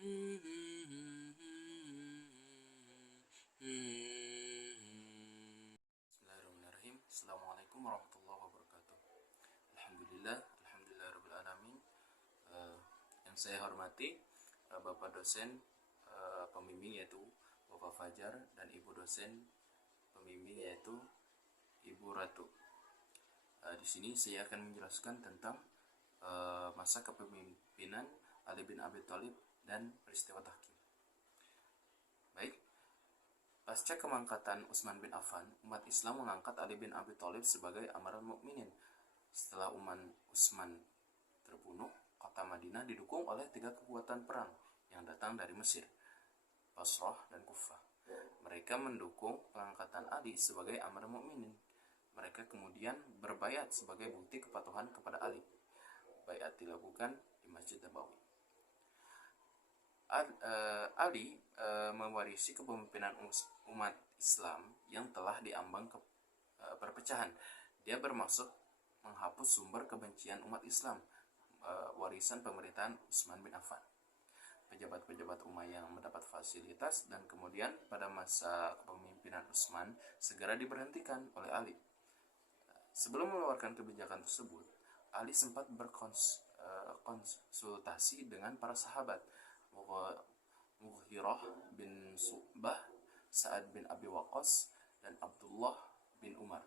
Bismillahirrahmanirrahim. Assalamualaikum warahmatullahi wabarakatuh. Alhamdulillah alamin. Yang saya hormati Bapak dosen pembimbing yaitu Bapak Fajar dan Ibu dosen pembimbing yaitu Ibu Ratu. Di sini saya akan menjelaskan tentang masa kepemimpinan Ali bin Abi Thalib dan peristiwa tahkim. Baik, pasca kemangkatan Utsman bin Affan, umat Islam mengangkat Ali bin Abi Thalib sebagai Amirul Mukminin. Setelah Utsman terbunuh, kota Madinah didukung oleh 3 kekuatan perang yang datang dari Mesir, Basrah, dan Kufah. Mereka mendukung pengangkatan Ali sebagai Amirul Mukminin. Mereka kemudian berbaiat sebagai bukti kepatuhan kepada Ali. Baiat dilakukan di Masjid Nabawi. Ali mewarisi kepemimpinan umat Islam yang telah diambang perpecahan. Dia bermaksud menghapus sumber kebencian umat Islam, warisan pemerintahan Utsman bin Affan. Pejabat-pejabat Umayyah mendapat fasilitas dan kemudian pada masa kepemimpinan Utsman segera diberhentikan oleh Ali. Sebelum mengeluarkan kebijakan tersebut, Ali sempat berkonsultasi dengan para sahabat, Mughirah bin Syu'bah, Sa'ad bin Abi Waqqas, dan Abdullah bin Umar,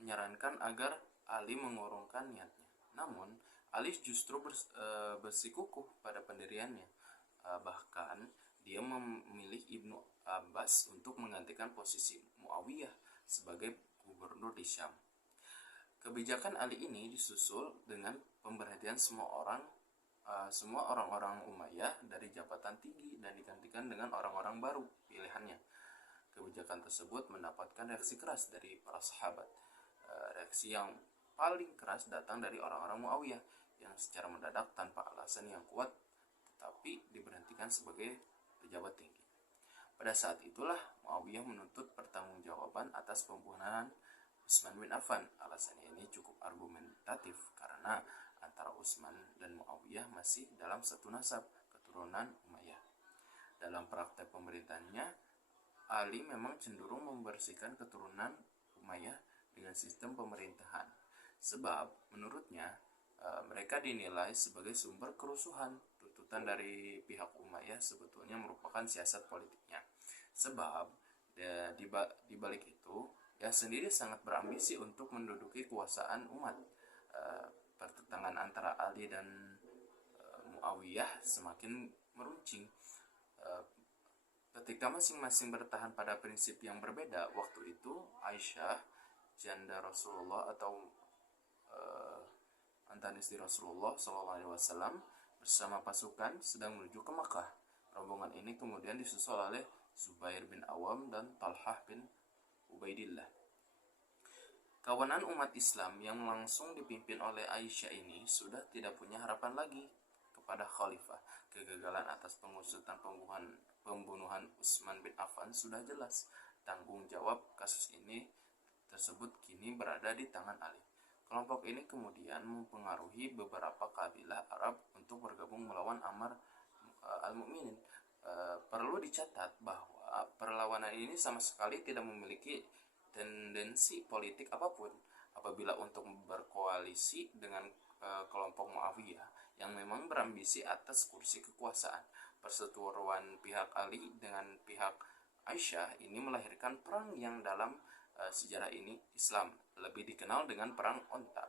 menyarankan agar Ali mengurungkan niatnya. Namun, Ali justru bersikukuh pada pendiriannya. Bahkan, dia memilih Ibnu Abbas untuk menggantikan posisi Muawiyah sebagai gubernur di Syam. Kebijakan Ali ini disusul dengan pemberhentian semua orang-orang Umayyah dari jabatan tinggi dan digantikan dengan orang-orang baru pilihannya. Kebijakan tersebut mendapatkan reaksi keras dari para sahabat. Reaksi yang paling keras datang dari orang-orang Muawiyah yang secara mendadak tanpa alasan yang kuat tetapi diberhentikan sebagai pejabat tinggi. Pada saat itulah Muawiyah menuntut pertanggungjawaban atas pembunuhan Utsman bin Affan. Alasannya ini cukup argumentatif karena antara Utsman dan Muawiyah masih dalam satu nasab, keturunan Umayyah. Dalam praktek pemerintahannya, Ali memang cenderung membersihkan keturunan Umayyah dengan sistem pemerintahan. Sebab menurutnya mereka dinilai sebagai sumber kerusuhan. Tuntutan dari pihak Umayyah sebetulnya merupakan siasat politiknya. Sebab di balik itu, dia sendiri sangat berambisi untuk menduduki kekuasaan umat. Pertentangan antara Ali dan Muawiyah semakin meruncing. Ketika masing-masing bertahan pada prinsip yang berbeda, waktu itu Aisyah, janda Rasulullah atau mantan istri Rasulullah SAW, bersama pasukan sedang menuju ke Makkah. Rombongan ini kemudian disusul oleh Zubair bin Awam dan Talhah bin Ubaidillah. Kawanan umat Islam yang langsung dipimpin oleh Aisyah ini sudah tidak punya harapan lagi kepada khalifah. Kegagalan atas pengusutan pembunuhan Utsman bin Affan sudah jelas. Tanggung jawab kasus ini tersebut kini berada di tangan Ali. Kelompok ini kemudian mempengaruhi beberapa kabilah Arab untuk bergabung melawan Amr al-Mu'minin. Perlu dicatat bahwa perlawanan ini sama sekali tidak memiliki tendensi politik apapun. Apabila untuk berkoalisi dengan kelompok Muawiyah yang memang berambisi atas kursi kekuasaan, perseteruan pihak Ali dengan pihak Aisyah ini melahirkan perang yang dalam sejarah ini Islam lebih dikenal dengan perang Onta.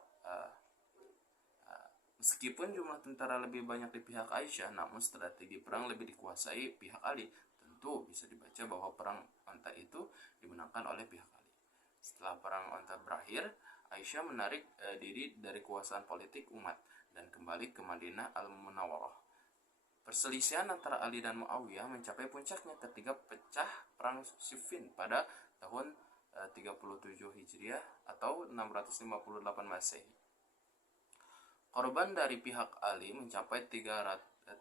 Meskipun jumlah tentara lebih banyak di pihak Aisyah, namun strategi perang lebih dikuasai pihak Ali. Tentu bisa dibaca bahwa perang Onta itu dimenangkan oleh pihak Ali. Setelah perang Onta berakhir, Aisyah menarik diri dari kekuasaan politik umat dan kembali ke Madinah al-Munawwarah. Perselisihan antara Ali dan Muawiyah mencapai puncaknya ketika pecah perang Siffin pada tahun 37 Hijriah atau 658 Masehi. Korban dari pihak Ali mencapai 35.000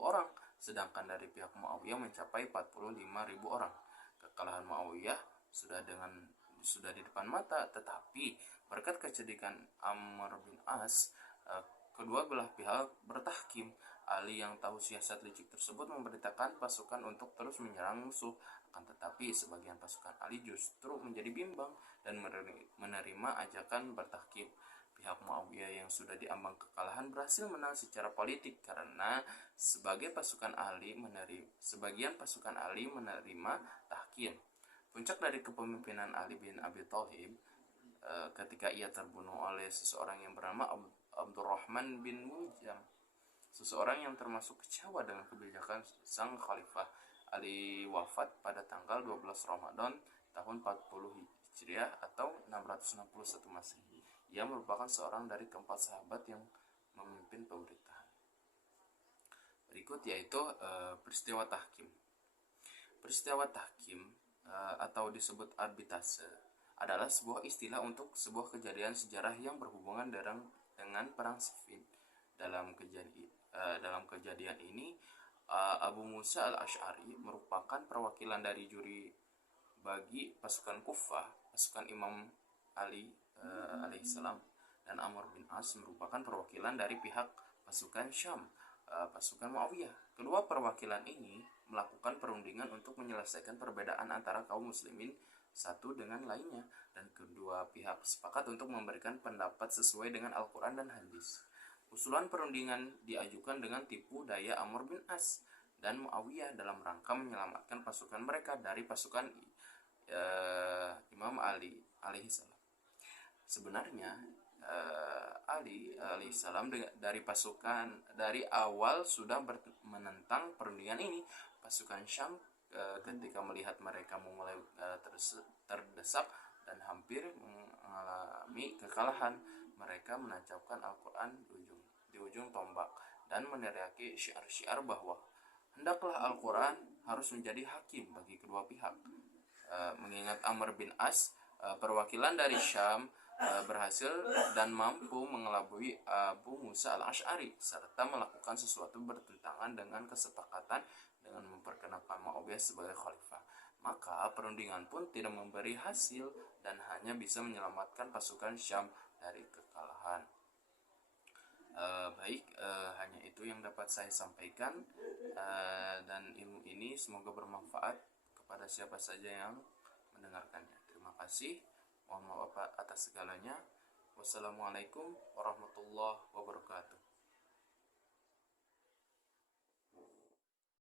orang, sedangkan dari pihak Muawiyah mencapai 45.000 orang. Kekalahan Muawiyah sudah di depan mata, tetapi berkat kecerdikan Amr bin As, kedua belah pihak bertahkim. Ali yang tahu siasat licik tersebut memberitakan pasukan untuk terus menyerang musuh. Akan tetapi sebagian pasukan Ali justru menjadi bimbang dan menerima ajakan bertahkim. Pihak Muawiyah yang sudah diambang kekalahan berhasil menang secara politik karena sebagian pasukan Ali menerima tahkim. Puncak dari kepemimpinan Ali bin Abi Thalib ketika ia terbunuh oleh seseorang yang bernama Abdurrahman bin Muljam, seseorang yang termasuk kecewa dengan kebijakan sang khalifah. Ali wafat pada tanggal 12 Ramadan tahun 40 Hijriah atau 661 Masehi. Ia merupakan seorang dari keempat sahabat yang memimpin pemerintahan. Berikut yaitu peristiwa tahkim. Peristiwa tahkim atau disebut arbitrase adalah sebuah istilah untuk sebuah kejadian sejarah yang berhubungan dengan perang Siffin. Dalam kejadian ini, Abu Musa al-Asy'ari merupakan perwakilan dari juri bagi pasukan Kufah, pasukan Imam Ali alaihissalam, dan Amr bin As merupakan perwakilan dari pihak pasukan Syam, pasukan Muawiyah. Kedua perwakilan ini melakukan perundingan untuk menyelesaikan perbedaan antara kaum muslimin satu dengan lainnya, dan kedua pihak sepakat untuk memberikan pendapat sesuai dengan Al-Quran dan hadis. Usulan perundingan diajukan dengan tipu daya Amr bin As dan Muawiyah dalam rangka menyelamatkan pasukan mereka dari pasukan Imam Ali alaihissalam. Sebenarnya Ali alaihissalam dari awal sudah menentang perundingan ini. Pasukan Syam ketika melihat mereka mulai terdesak dan hampir mengalami kekalahan, mereka menancapkan Al-Quran di ujung tombak dan meneriaki syiar-syiar bahwa hendaklah Al-Quran harus menjadi hakim bagi kedua pihak. Mengingat Amr bin As, perwakilan dari Syam, berhasil dan mampu mengelabui Abu Musa al-Asy'ari serta melakukan sesuatu bertentangan dengan kesepakatan dengan memperkenalkan Muawiyah sebagai khalifah, maka perundingan pun tidak memberi hasil dan hanya bisa menyelamatkan pasukan Syam dari kekalahan. Hanya itu yang dapat saya sampaikan, dan ilmu ini semoga bermanfaat kepada siapa saja yang mendengarkannya. Terima kasih. Mohon maaf atas segalanya. Wassalamualaikum warahmatullahi wabarakatuh.